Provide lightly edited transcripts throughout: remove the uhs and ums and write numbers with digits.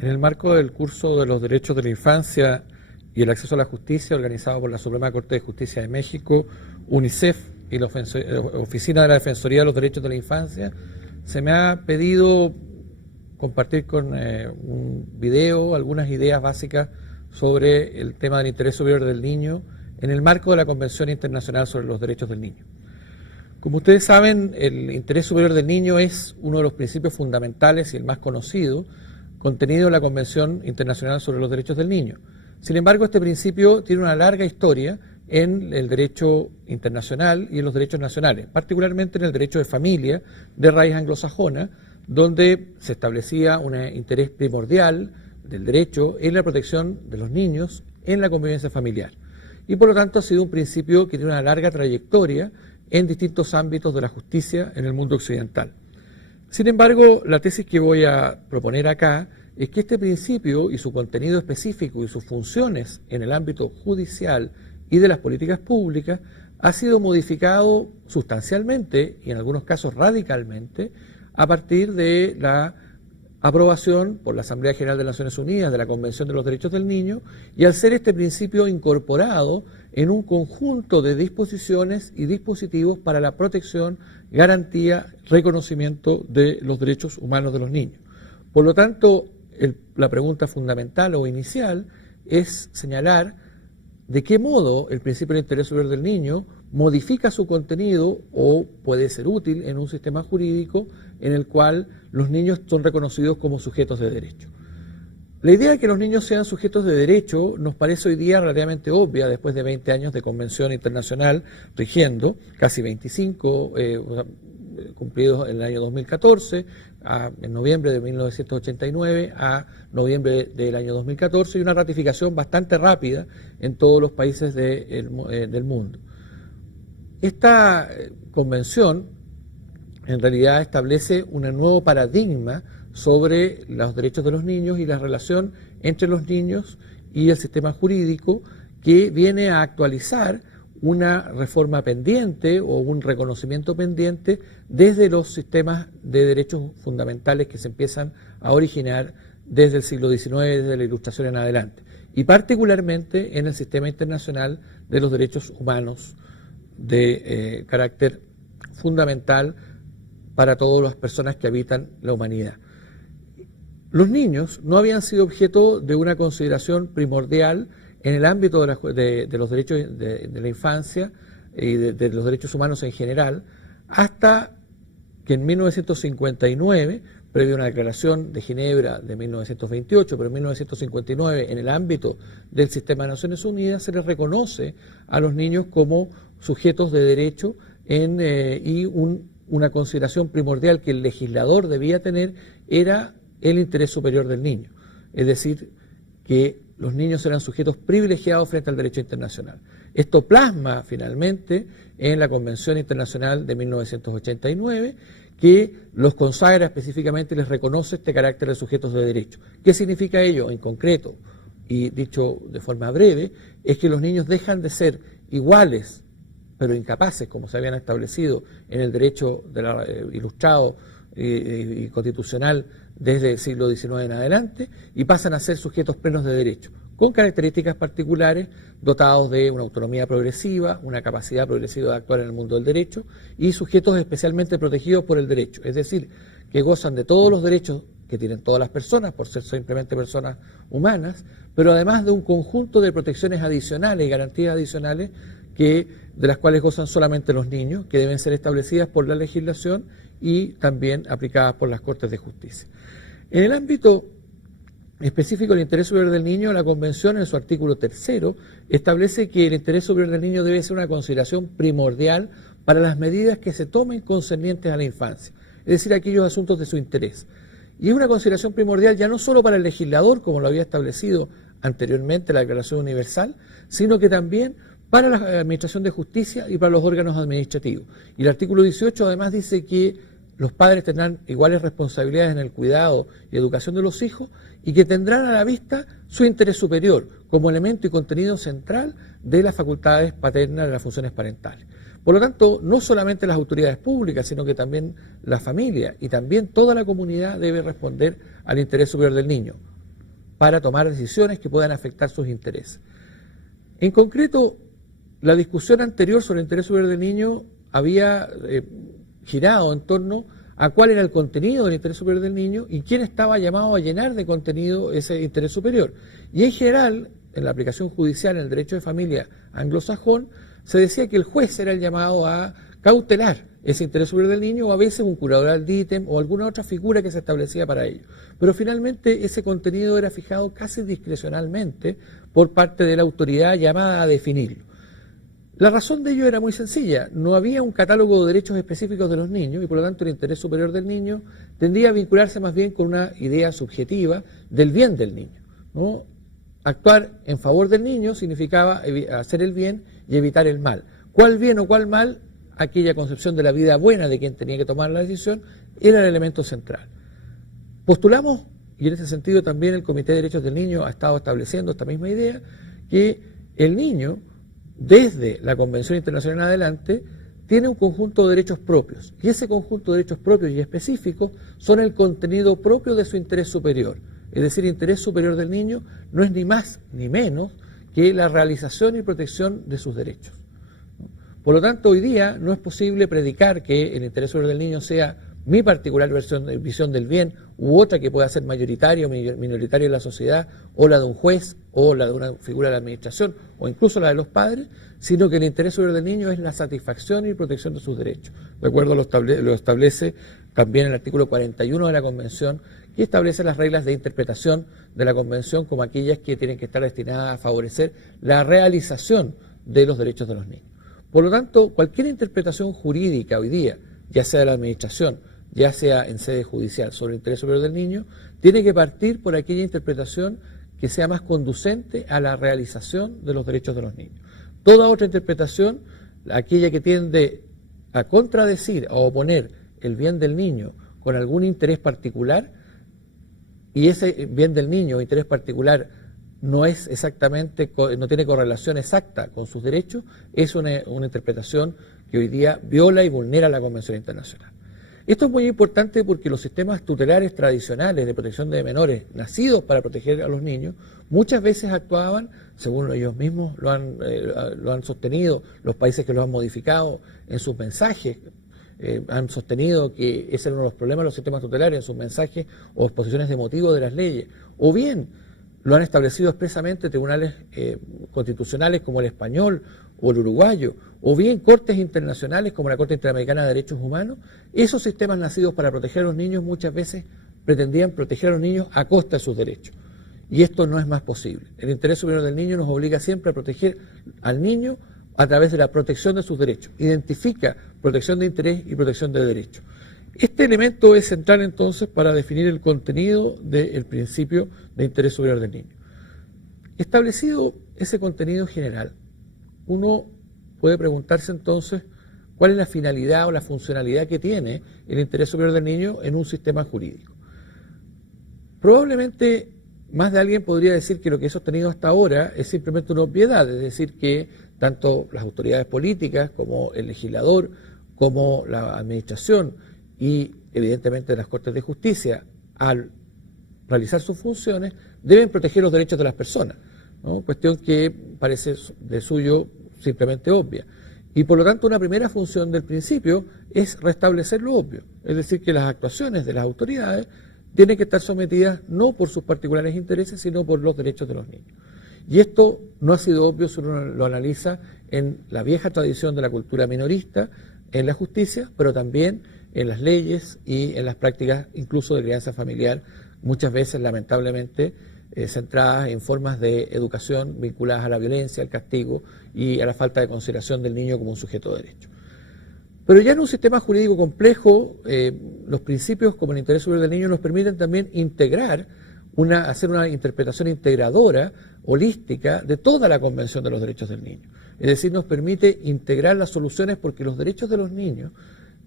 En el marco del curso de los derechos de la infancia y el acceso a la justicia, organizado por la Suprema Corte de Justicia de México, UNICEF y la Oficina de la Defensoría de los Derechos de la Infancia, se me ha pedido compartir con un video algunas ideas básicas sobre el tema del interés superior del niño en el marco de la Convención Internacional sobre los Derechos del Niño. Como ustedes saben, el interés superior del niño es uno de los principios fundamentales y el más conocido contenido en la Convención Internacional sobre los Derechos del Niño. Sin embargo, este principio tiene una larga historia en el derecho internacional y en los derechos nacionales, particularmente en el derecho de familia de raíz anglosajona, donde se establecía un interés primordial del derecho en la protección de los niños en la convivencia familiar. Y por lo tanto ha sido un principio que tiene una larga trayectoria en distintos ámbitos de la justicia en el mundo occidental. Sin embargo, la tesis que voy a proponer acá es que este principio y su contenido específico y sus funciones en el ámbito judicial y de las políticas públicas ha sido modificado sustancialmente y en algunos casos radicalmente a partir de la aprobación por la Asamblea General de las Naciones Unidas de la Convención de los Derechos del Niño, y al ser este principio incorporado en un conjunto de disposiciones y dispositivos para la protección, garantía, reconocimiento de los derechos humanos de los niños. Por lo tanto, la pregunta fundamental o inicial es señalar de qué modo el principio del interés superior del niño modifica su contenido o puede ser útil en un sistema jurídico en el cual los niños son reconocidos como sujetos de derecho. La idea de que los niños sean sujetos de derecho nos parece hoy día relativamente obvia después de 20 años de convención internacional rigiendo, casi 25 cumplidos en el año 2014, en noviembre de 1989 a noviembre del año 2014, y una ratificación bastante rápida en todos los países del mundo. Esta convención en realidad establece un nuevo paradigma sobre los derechos de los niños y la relación entre los niños y el sistema jurídico, que viene a actualizar una reforma pendiente o un reconocimiento pendiente desde los sistemas de derechos fundamentales que se empiezan a originar desde el siglo XIX, desde la Ilustración en adelante, y particularmente en el sistema internacional de los derechos humanos de carácter fundamental para todas las personas que habitan la humanidad. Los niños no habían sido objeto de una consideración primordial en el ámbito de los derechos de la infancia y de los derechos humanos en general, hasta que en 1959, previo a una declaración de Ginebra de 1928, pero en 1959 en el ámbito del sistema de Naciones Unidas se les reconoce a los niños como sujetos de derecho y una consideración primordial que el legislador debía tener era el interés superior del niño, es decir, que los niños eran sujetos privilegiados frente al derecho internacional. Esto plasma finalmente en la Convención Internacional de 1989, que los consagra específicamente y les reconoce este carácter de sujetos de derecho. ¿Qué significa ello en concreto? Y dicho de forma breve, es que los niños dejan de ser iguales, pero incapaces, como se habían establecido en el derecho ilustrado y constitucional desde el siglo XIX en adelante, y pasan a ser sujetos plenos de derecho, con características particulares, dotados de una autonomía progresiva, una capacidad progresiva de actuar en el mundo del derecho, y sujetos especialmente protegidos por el derecho, es decir, que gozan de todos los derechos que tienen todas las personas, por ser simplemente personas humanas, pero además de un conjunto de protecciones adicionales y garantías adicionales de las cuales gozan solamente los niños, que deben ser establecidas por la legislación y también aplicadas por las Cortes de Justicia. En el ámbito específico del interés superior del niño, la Convención en su artículo 3 establece que el interés superior del niño debe ser una consideración primordial para las medidas que se tomen concernientes a la infancia, es decir, aquellos asuntos de su interés. Y es una consideración primordial ya no solo para el legislador, como lo había establecido anteriormente la Declaración Universal, sino que también para la Administración de Justicia y para los órganos administrativos. Y el artículo 18 además dice que los padres tendrán iguales responsabilidades en el cuidado y educación de los hijos y que tendrán a la vista su interés superior como elemento y contenido central de las facultades paternas, de las funciones parentales. Por lo tanto, no solamente las autoridades públicas, sino que también la familia y también toda la comunidad debe responder al interés superior del niño. para tomar decisiones que puedan afectar sus intereses. En concreto, la discusión anterior sobre el interés superior del niño había girado en torno a cuál era el contenido del interés superior del niño y quién estaba llamado a llenar de contenido ese interés superior. Y en general, en la aplicación judicial, en el derecho de familia anglosajón, se decía que el juez era el llamado a cautelar ese interés superior del niño, o a veces un curador ad litem o alguna otra figura que se establecía para ello. Pero finalmente ese contenido era fijado casi discrecionalmente por parte de la autoridad llamada a definirlo. La razón de ello era muy sencilla: no había un catálogo de derechos específicos de los niños y por lo tanto el interés superior del niño tendía a vincularse más bien con una idea subjetiva del bien del niño, ¿no? Actuar en favor del niño significaba hacer el bien y evitar el mal. ¿Cuál bien o cuál mal? Aquella concepción de la vida buena de quien tenía que tomar la decisión era el elemento central. Postulamos, y en ese sentido también el Comité de Derechos del Niño ha estado estableciendo esta misma idea, que el niño, desde la Convención Internacional en adelante, tiene un conjunto de derechos propios, y ese conjunto de derechos propios y específicos son el contenido propio de su interés superior. Es decir, el interés superior del niño no es ni más ni menos que la realización y protección de sus derechos. Por lo tanto, hoy día no es posible predicar que el interés superior del niño sea mi particular visión del bien u otra que pueda ser mayoritaria o minoritaria en la sociedad, o la de un juez, o la de una figura de la administración, o incluso la de los padres, sino que el interés superior del niño es la satisfacción y protección de sus derechos. De acuerdo lo establece también el artículo 41 de la Convención, que establece las reglas de interpretación de la Convención como aquellas que tienen que estar destinadas a favorecer la realización de los derechos de los niños. Por lo tanto, cualquier interpretación jurídica hoy día, ya sea de la administración, ya sea en sede judicial, sobre el interés superior del niño, tiene que partir por aquella interpretación que sea más conducente a la realización de los derechos de los niños. Toda otra interpretación, aquella que tiende a contradecir, a oponer el bien del niño con algún interés particular, y ese bien del niño o interés particular no es exactamente, no tiene correlación exacta con sus derechos, es una interpretación que hoy día viola y vulnera la Convención Internacional. Esto es muy importante porque los sistemas tutelares tradicionales de protección de menores nacidos para proteger a los niños muchas veces actuaban, según ellos mismos lo han sostenido, los países que lo han modificado en sus mensajes, han sostenido que ese era uno de los problemas de los sistemas tutelares en sus mensajes o exposiciones de motivos de las leyes, o bien lo han establecido expresamente tribunales constitucionales como el español o el uruguayo, o bien cortes internacionales como la Corte Interamericana de Derechos Humanos. Esos sistemas nacidos para proteger a los niños muchas veces pretendían proteger a los niños a costa de sus derechos. Y esto no es más posible. El interés superior del niño nos obliga siempre a proteger al niño a través de la protección de sus derechos. Identifica protección de interés y protección de derechos. Este elemento es central entonces para definir el contenido del principio de interés superior del niño. Establecido ese contenido general, uno puede preguntarse entonces cuál es la finalidad o la funcionalidad que tiene el interés superior del niño en un sistema jurídico. Probablemente más de alguien podría decir que lo que he sostenido hasta ahora es simplemente una obviedad, es decir, que tanto las autoridades políticas como el legislador, como la administración y evidentemente las Cortes de Justicia, al realizar sus funciones, deben proteger los derechos de las personas, ¿no? Cuestión que parece de suyo simplemente obvia. Y por lo tanto una primera función del principio es restablecer lo obvio, es decir, que las actuaciones de las autoridades tienen que estar sometidas no por sus particulares intereses, sino por los derechos de los niños. Y esto no ha sido obvio si uno lo analiza en la vieja tradición de la cultura minorista, en la justicia, pero también en las leyes y en las prácticas incluso de crianza familiar, muchas veces lamentablemente centradas en formas de educación vinculadas a la violencia, al castigo y a la falta de consideración del niño como un sujeto de derecho. Pero ya en un sistema jurídico complejo, los principios como el interés superior del niño nos permiten también integrar, hacer una interpretación integradora, holística, de toda la Convención de los Derechos del Niño. Es decir, nos permite integrar las soluciones porque los derechos de los niños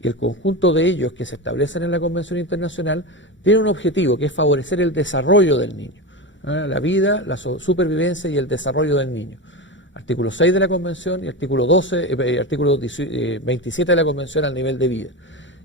y el conjunto de ellos que se establecen en la Convención Internacional tienen un objetivo, que es favorecer el desarrollo del niño, la vida, la supervivencia y el desarrollo del niño. Artículo 6 de la Convención y artículo 27 de la Convención al nivel de vida.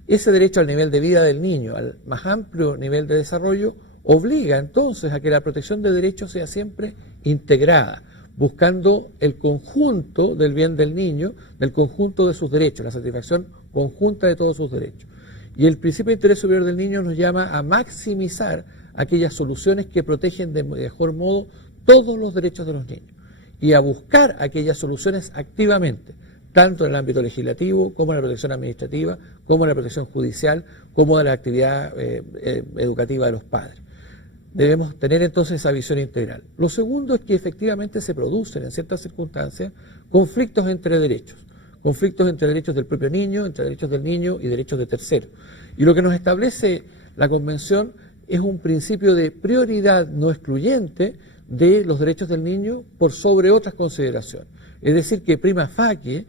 Ese derecho al nivel de vida del niño, al más amplio nivel de desarrollo, obliga entonces a que la protección de derechos sea siempre integrada, buscando el conjunto del bien del niño, del conjunto de sus derechos, la satisfacción conjunta de todos sus derechos. Y el principio de interés superior del niño nos llama a maximizar aquellas soluciones que protegen de mejor modo todos los derechos de los niños y a buscar aquellas soluciones activamente, tanto en el ámbito legislativo como en la protección administrativa, como en la protección judicial, como en la actividad educativa de los padres. Debemos tener entonces esa visión integral. Lo segundo es que efectivamente se producen en ciertas circunstancias conflictos entre derechos del propio niño, entre derechos del niño y derechos de terceros. Y lo que nos establece la Convención es un principio de prioridad no excluyente de los derechos del niño por sobre otras consideraciones. Es decir, que prima facie,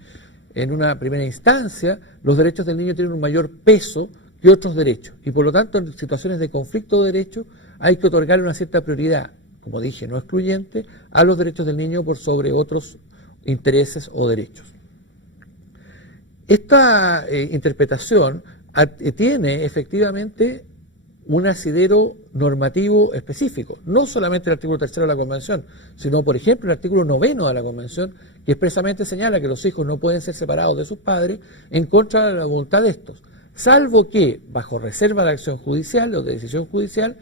en una primera instancia, los derechos del niño tienen un mayor peso que otros derechos. Y por lo tanto, en situaciones de conflicto de derechos, hay que otorgarle una cierta prioridad, como dije, no excluyente, a los derechos del niño por sobre otros intereses o derechos. Esta interpretación tiene efectivamente un asidero normativo específico, no solamente el artículo 3 de la Convención, sino, por ejemplo, el artículo 9 de la Convención, que expresamente señala que los hijos no pueden ser separados de sus padres en contra de la voluntad de estos, salvo que, bajo reserva de acción judicial o de decisión judicial,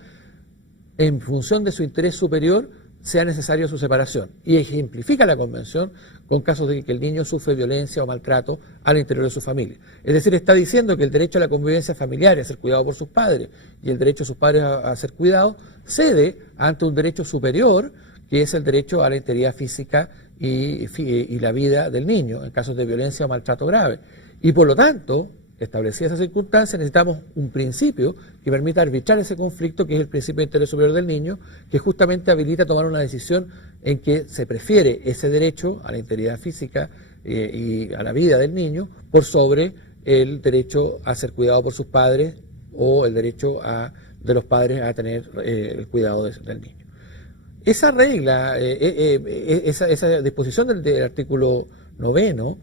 en función de su interés superior, sea necesaria su separación. Y ejemplifica la Convención con casos de que el niño sufre violencia o maltrato al interior de su familia. Es decir, está diciendo que el derecho a la convivencia familiar y a ser cuidado por sus padres y el derecho de sus padres a ser cuidados cede ante un derecho superior, que es el derecho a la integridad física y la vida del niño en casos de violencia o maltrato grave. Y por lo tanto, establecida esa circunstancia, necesitamos un principio que permita arbitrar ese conflicto, que es el principio de interés superior del niño, que justamente habilita tomar una decisión en que se prefiere ese derecho a la integridad física y a la vida del niño por sobre el derecho a ser cuidado por sus padres o el derecho de los padres a tener el cuidado del niño. Esa regla, esa disposición del artículo 9,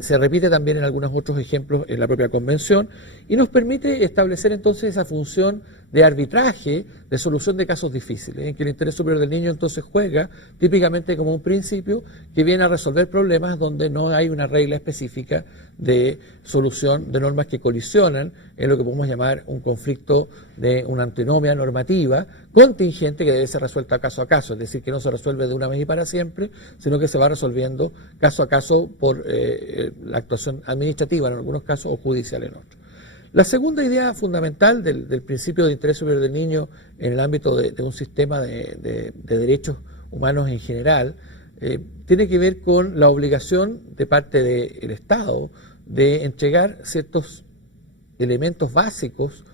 se repite también en algunos otros ejemplos en la propia Convención y nos permite establecer entonces esa función de arbitraje, de solución de casos difíciles, en que el interés superior del niño entonces juega típicamente como un principio que viene a resolver problemas donde no hay una regla específica de solución de normas que colisionan en lo que podemos llamar un conflicto de una antinomia normativa contingente que debe ser resuelta caso a caso, es decir, que no se resuelve de una vez y para siempre, sino que se va resolviendo caso a caso por la actuación administrativa en algunos casos o judicial en otros. La segunda idea fundamental del principio de interés superior del niño en el ámbito de un sistema de derechos humanos en general tiene que ver con la obligación de parte del Estado de entregar ciertos elementos básicos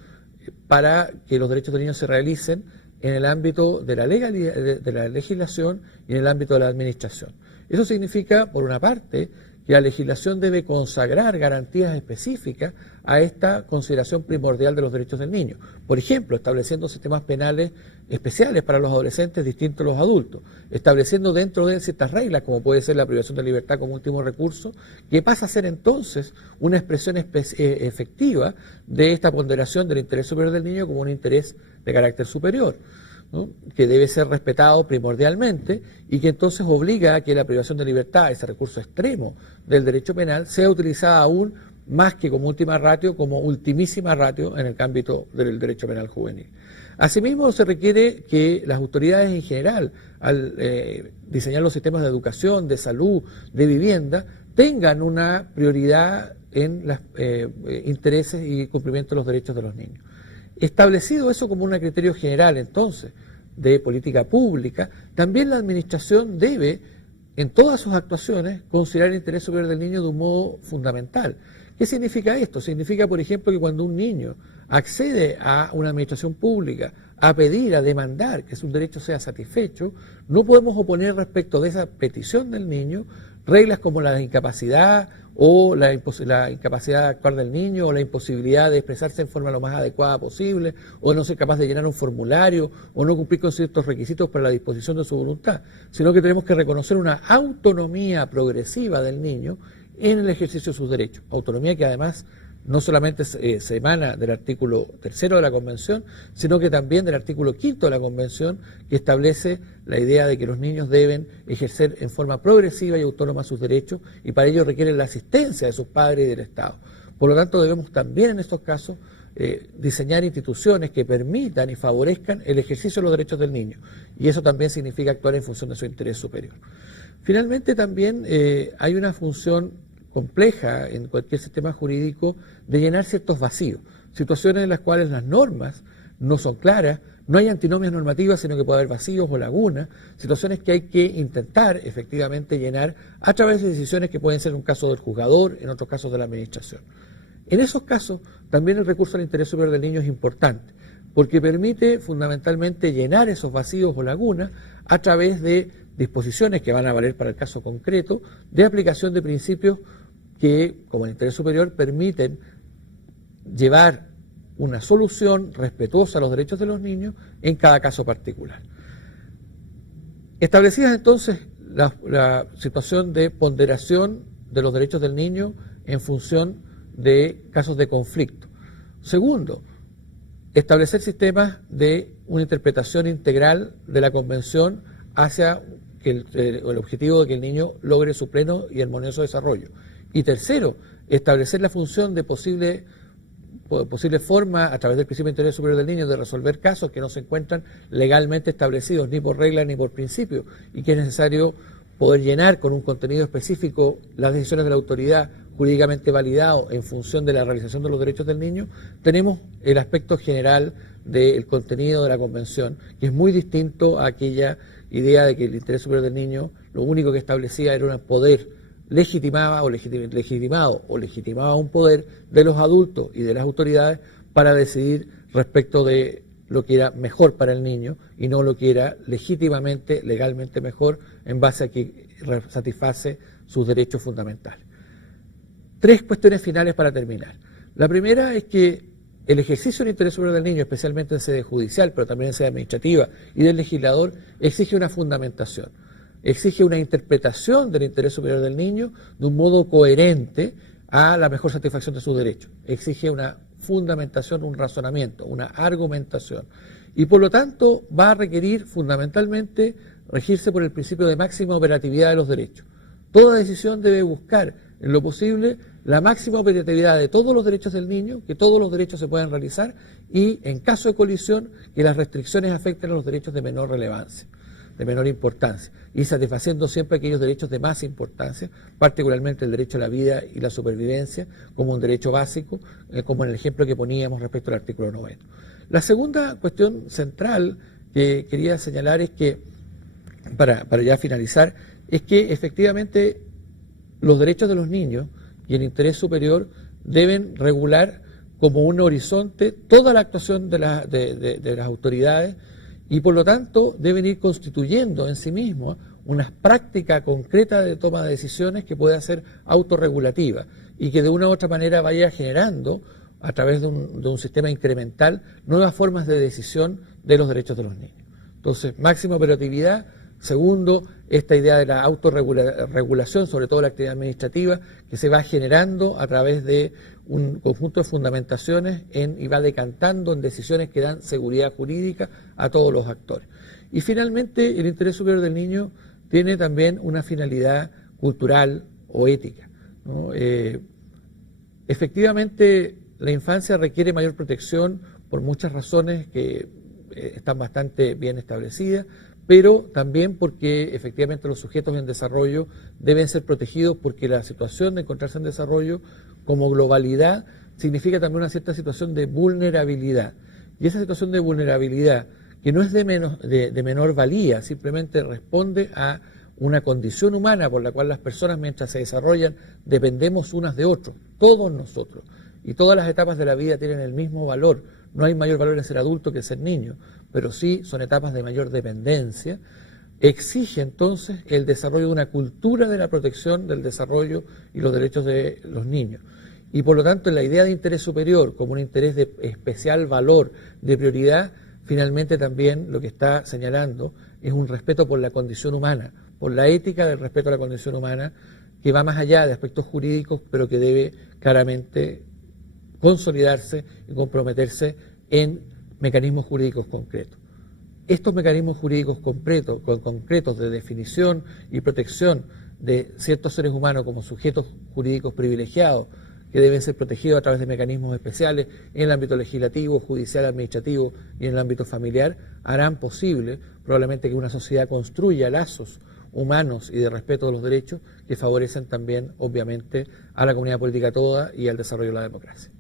para que los derechos del niño se realicen en el ámbito de la legislación y en el ámbito de la administración. Eso significa, por una parte, que la legislación debe consagrar garantías específicas a esta consideración primordial de los derechos del niño. Por ejemplo, estableciendo sistemas penales especiales para los adolescentes distintos a los adultos, estableciendo dentro de él ciertas reglas, como puede ser la privación de libertad como último recurso, que pasa a ser entonces una expresión efectiva de esta ponderación del interés superior del niño como un interés de carácter superior, ¿no?, que debe ser respetado primordialmente y que entonces obliga a que la privación de libertad, ese recurso extremo del derecho penal, sea utilizada aún más que como última ratio, como ultimísima ratio en el ámbito del derecho penal juvenil. Asimismo, se requiere que las autoridades en general, al diseñar los sistemas de educación, de salud, de vivienda, tengan una prioridad en los intereses y cumplimiento de los derechos de los niños. Establecido eso como un criterio general, entonces, de política pública, también la Administración debe, en todas sus actuaciones, considerar el interés superior del niño de un modo fundamental. ¿Qué significa esto? Significa, por ejemplo, que cuando un niño accede a una administración pública a pedir, a demandar que su derecho sea satisfecho, no podemos oponer respecto de esa petición del niño reglas como la incapacidad o la incapacidad de actuar del niño o la imposibilidad de expresarse en forma lo más adecuada posible o no ser capaz de llenar un formulario o no cumplir con ciertos requisitos para la disposición de su voluntad, sino que tenemos que reconocer una autonomía progresiva del niño en el ejercicio de sus derechos, autonomía que además no solamente se emana del artículo 3º de la Convención, sino que también del artículo 5º de la Convención, que establece la idea de que los niños deben ejercer en forma progresiva y autónoma sus derechos, y para ello requieren la asistencia de sus padres y del Estado. Por lo tanto, debemos también en estos casos diseñar instituciones que permitan y favorezcan el ejercicio de los derechos del niño, y eso también significa actuar en función de su interés superior. Finalmente, también hay una función compleja en cualquier sistema jurídico de llenar ciertos vacíos, situaciones en las cuales las normas no son claras, no hay antinomias normativas, sino que puede haber vacíos o lagunas, situaciones que hay que intentar efectivamente llenar a través de decisiones que pueden ser en un caso del juzgador, en otros casos de la administración. En esos casos, también el recurso al interés superior del niño es importante, porque permite fundamentalmente llenar esos vacíos o lagunas a través de disposiciones que van a valer para el caso concreto, de aplicación de principios que, como el interés superior, permiten llevar una solución respetuosa a los derechos de los niños en cada caso particular. Establecidas entonces la situación de ponderación de los derechos del niño en función de casos de conflicto. Segundo, establecer sistemas de una interpretación integral de la Convención hacia el objetivo de que el niño logre su pleno y armonioso desarrollo. Y tercero, establecer la función de posible forma, a través del principio de interés superior del niño, de resolver casos que no se encuentran legalmente establecidos ni por regla ni por principio, y que es necesario poder llenar con un contenido específico las decisiones de la autoridad jurídicamente validado en función de la realización de los derechos del niño. Tenemos el aspecto general del contenido de la Convención, que es muy distinto a aquella idea de que el interés superior del niño lo único que establecía era un poder legitimado un poder de los adultos y de las autoridades para decidir respecto de lo que era mejor para el niño y no lo que era legítimamente, legalmente mejor en base a que satisface sus derechos fundamentales. Tres cuestiones finales para terminar. La primera es que el ejercicio del interés superior del niño, especialmente en sede judicial, pero también en sede administrativa y del legislador, exige una fundamentación, exige una interpretación del interés superior del niño de un modo coherente a la mejor satisfacción de sus derechos. Exige una fundamentación, un razonamiento, una argumentación. Y por lo tanto va a requerir fundamentalmente regirse por el principio de máxima operatividad de los derechos. Toda decisión debe buscar, en lo posible, la máxima operatividad de todos los derechos del niño, que todos los derechos se puedan realizar y, en caso de colisión, que las restricciones afecten a los derechos de menor relevancia, de menor importancia, y satisfaciendo siempre aquellos derechos de más importancia, particularmente el derecho a la vida y la supervivencia como un derecho básico, como en el ejemplo que poníamos respecto al artículo 9. La segunda cuestión central que quería señalar es que, para ya finalizar, es que efectivamente los derechos de los niños y el interés superior deben regular como un horizonte toda la actuación de las autoridades y por lo tanto deben ir constituyendo en sí mismos una práctica concreta de toma de decisiones que pueda ser autorregulativa y que de una u otra manera vaya generando a través de un sistema incremental nuevas formas de decisión de los derechos de los niños. Entonces, máxima operatividad. Segundo, esta idea de la autorregulación, sobre todo la actividad administrativa, que se va generando a través de un conjunto de fundamentaciones y va decantando en decisiones que dan seguridad jurídica a todos los actores. Y finalmente, el interés superior del niño tiene también una finalidad cultural o ética, ¿no? Efectivamente, la infancia requiere mayor protección por muchas razones que están bastante bien establecidas, pero también porque efectivamente los sujetos en desarrollo deben ser protegidos porque la situación de encontrarse en desarrollo como globalidad significa también una cierta situación de vulnerabilidad. Y esa situación de vulnerabilidad, que no es de menor valía, simplemente responde a una condición humana por la cual las personas mientras se desarrollan dependemos unas de otros, todos nosotros. Y todas las etapas de la vida tienen el mismo valor. No hay mayor valor en ser adulto que en ser niño, pero sí son etapas de mayor dependencia. Exige entonces el desarrollo de una cultura de la protección del desarrollo y los derechos de los niños. Y por lo tanto, la idea de interés superior como un interés de especial valor, de prioridad, finalmente también lo que está señalando es un respeto por la condición humana, por la ética del respeto a la condición humana, que va más allá de aspectos jurídicos, pero que debe claramente consolidarse y comprometerse en mecanismos jurídicos concretos. Estos mecanismos jurídicos concretos de definición y protección de ciertos seres humanos como sujetos jurídicos privilegiados, que deben ser protegidos a través de mecanismos especiales en el ámbito legislativo, judicial, administrativo y en el ámbito familiar, harán posible probablemente que una sociedad construya lazos humanos y de respeto de los derechos que favorecen también, obviamente, a la comunidad política toda y al desarrollo de la democracia.